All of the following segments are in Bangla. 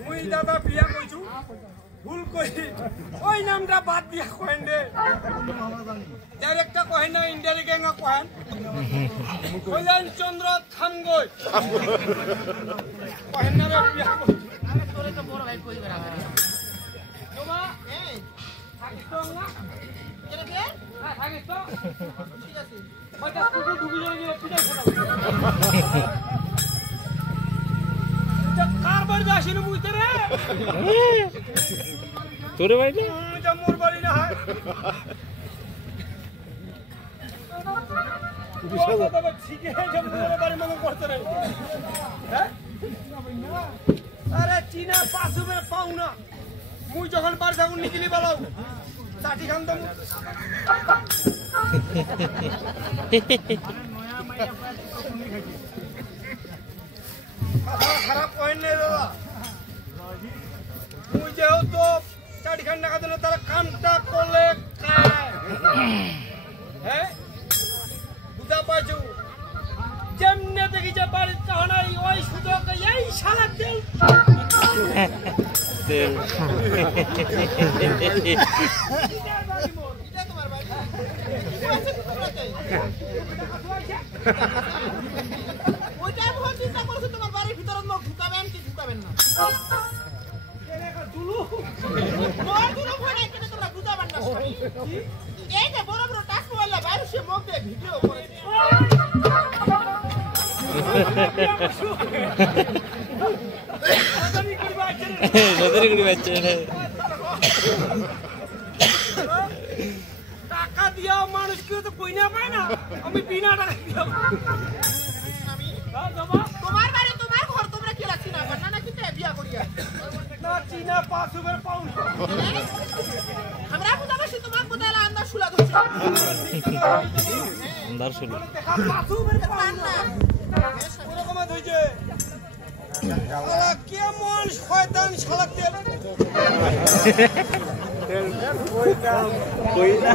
মুই দাদা বিয়া কইছু ভুল কই ওই নামটা বাদ দিয়া কইন দে ডাইরেক্টটা কইন না ইন্ডিয়ারে গেঙ্গা কইন কইলেন চন্দ্র থামগই কইন না রে বিয়া কই আরে তোরে তো বড় ভাই কইবে না তোমা এই থাকিস তো না কেন কে হ্যাঁ থাকিস তো ঠিক আছে ওইটা তুই ঢুকি যাবি পিটাই ফোটা কারবার যাসিন বুঝতে রে তোরে ভাই না এটা মোর বাড়ি না হয় তুই বাবা ঠিক আছে যে মোর বাড়ি মনে করতে রে হ্যাঁ আরে চীনা পাসুবে পাও না মুই যখন পার যাবো নিকলি বালাও চাটি খান দম খারাপ কইন নে দাদা মুই যেহেতু চাটি খান টাকা দিলে তারা কামটা করলে হ্যাঁ বুঝা পাইছু যেমনে দেখি যে বাড়ির কাহনাই ওই সুযোগ এই শালা তেল তেল এটা তোমার বাড়ি ওইটা বহুত চিন্তা করছ তোমার বাড়ির ভিতর মুখ ঢুকাবেন কি ঢুকাবেন না এলাকা দুলু মোর দুলু ফোনে কেন তোমরা বুঝাবেন না এই যে বড় বড় টাচ মোবাইল বাইরে সে মুখ দিয়ে ভিডিও করে নদরি করি বাচ্চা টাকা দিয়া মানুষ কি তো কই না পায় না আমি বিনা টাকা দিয়া আমি তোমার বাড়ি তোমার ঘর তোমরা কি লাগছি না না নাকি তে বিয়া করিয়া না চীনা পাসুবের পাউন আমরা বুঝাবছি তোমার বুঝালা আন্দাজ শুলা ধরছি আন্দাজ শুলা পাসুবের পাউন না পুরো কমা হইছে শালা কেমন শয়তান শালা তেল কই না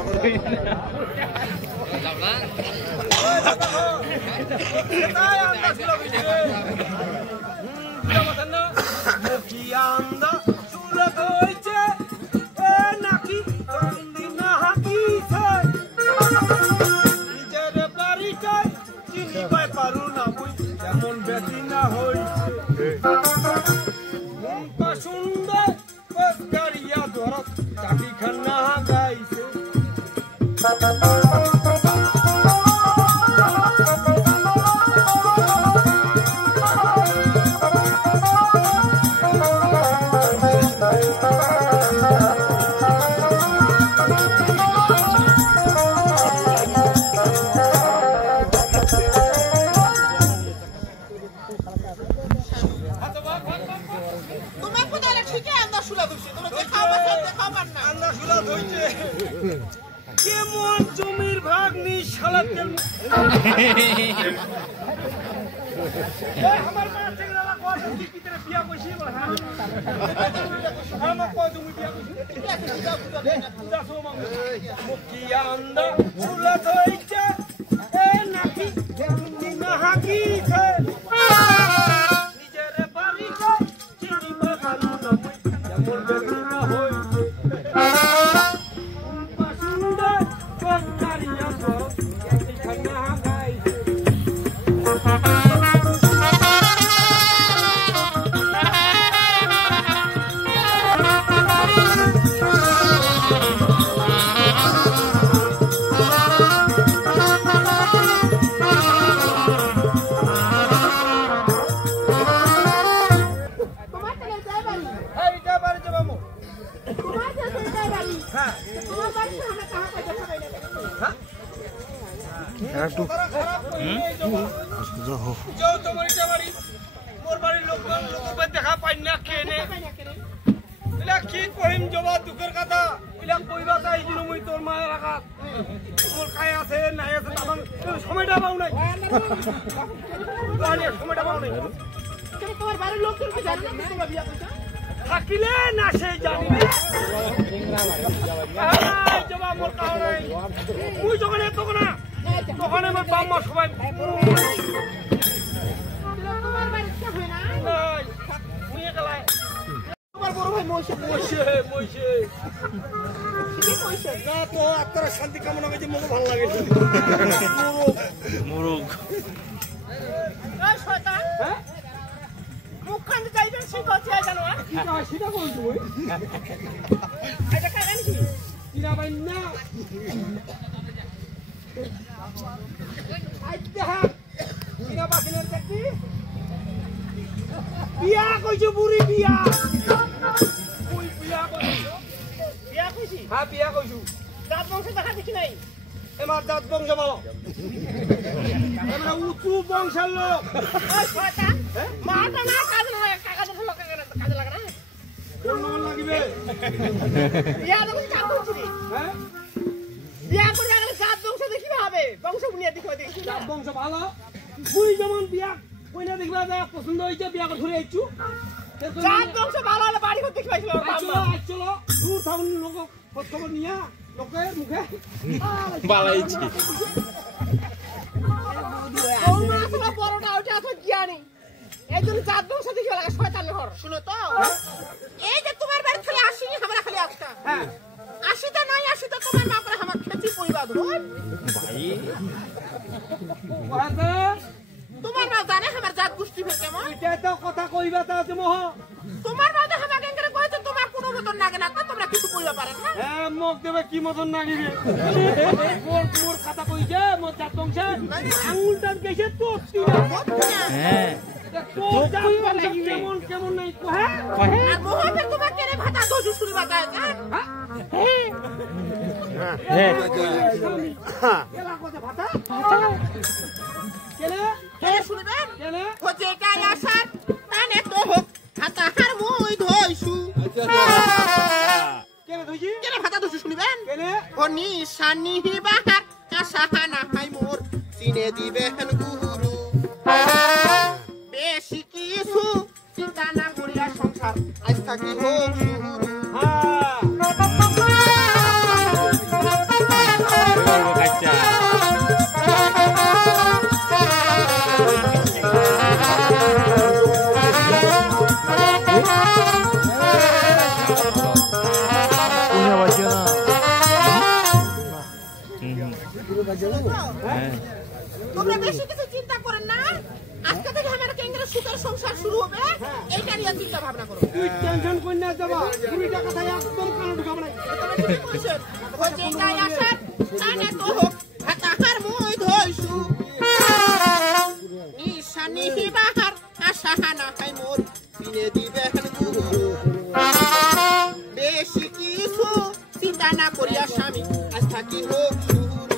যাবলা তাই আন্দাজ শুলা হইছে বুঝা না কি আন্দাজ শুলা হইছে এ নাকি চন্দিনা হাকিছে নিজের বাড়িতে চিনি পাই পারু না মুই যেমন বেশি না হইছে মুখটা সুন্দর করিয়া ধরত চাটি খান্না গাইছে কেমন জমির ভাগ নি শালা তেল আমার মা থেকে দাদা কত ভিতরে বিয়া কইছি বল হ্যাঁ আমার কত জমি বিয়া কইছি বুঝা সো মাম মুকি আন্দা চুলা ধইছে এ নাকি তুমি না হাকিছে নিজের বাড়িতে চিনি বাগানো না যেমন বেগুনা হইছে দেখা পাই না কেনে কি কহিম জবাব দুঃখের কথা এলা কইবা চাই যে মুই তোর মায়ের রাখা তোর খাই আছে নাই আছে তখন সময়টা পাও নাই সময়টা পাও নাই তোমার বাড়ির লোক কি জানে না তোমরা বিয়া কইছো থাকিলে না সেই জানি জবাব মোর কাও নাই মুই যখন এত না তখন আমার বাপ মা সবাই তোমার বাড়িতে হয় না মুই একলাই না তো আপনারা শান্তি কামনা করছে মুখ ভালো লাগে মুরগ হ্যাঁ মুখখান যাইবেন সে কথা জানো কি কয় সেটা বলছো ওই এটা কারণ কি কিনা ভাই না আইতে হ্যাঁ কিনা বাকিনের দেখি বিয়া কইছো বুড়ি বিয়া কই বিয়া কইছো বিয়া কইছি হ্যাঁ বিয়া কইছো দাঁত বংশ দেখা দেখি নাই এমার জাত বংশ বলো আমরা উঁচু বংশের লোক ওই শয়তান মাটা না কাজ না কাজ হলো কাজ লাগে না কোন নাম লাগিবে বিয়া তো কাজ করছি হ্যাঁ বিয়া করে গেলে জাত বংশ দেখিবে হবে বংশ বুনিয়া দেখিবে দেখি জাত বংশ ভালো তুই যেমন বিয়া কইনা দেখবা যা পছন্দ হইছে বিয়া করে ধরে আইছু জাত বংশ ভালো হলে বাড়ি করতে দেখিবাইছিল চলো দূর থাকুন লোক খোঁজ খবর নিয়া লোকের মুখে বালাইছি আসলে বড়টা ওটা এত জ্ঞানী এই জন্য জাত বংশ দেখিবে লাগে শয়তান হর শুনো তো এই যে তোমার বাড়ি খালি আসি আমরা খালি আসতা হ্যাঁ আসিতে নাই আসিতে তোমার মা করে আমার খেতি পরিবার ধর কথা তোমার মা জানে আমার জাত গোষ্ঠী ফের কেমন এটা তো কথা কইবা তা আছে মোহ তোমার মা তো আমাকে এঙ্গরে কইছে তোমার কোনো মতন লাগে না তোমরা কিছু কইবা পারেন না হ্যাঁ মুখ দেবে কি মতন নাগিবে মোর কথা কইছে মোর জাত বংশ আঙুলটা গেছে তো হ্যাঁ তোর জাত বংশ কেমন কেমন নাই কহে আর মোহবে তোমার কেনে ভাতা দজু শুনিবা যায় হ্যাঁ কেলা কথা ভাতা কেনে কে শুনবেন কেনে হচ্ছে কাই আসার তানে তো হোক ভাতা হার মই ধইছু কেনে ধইছি কেনে ভাতা দজু শুনবেন কেনে হনি সানি বাহার আশাহানা হাই মোর চিনে দিবেন গুরু বেশি কিছু চিন্তা না করিয়া সংসার আজ থাকি হোক শুরু হ্যাঁ কাচ্চা তোমরা বেশি কিছু চিন্তা করেন না আজকে থেকে আমার কেন্দ্রে সুখের সংসার শুরু হবে এইটা নিয়ে চিন্তা ভাবনা করো তুই টেনশন কই না যাবা কুড়িটা কথা একদম কানে ঢুকাব না তোমরা কি কইছেন হচ্ছে কাই আসার তানে তো হোক ভাতা হার মই ধইছু নিশানি বাহার আশাহানা হাই মোর চিনে দিবেন গুরু বেশি কিছু চিন্তা না করিয়া স্বামী আজ থাকি হোক শুরু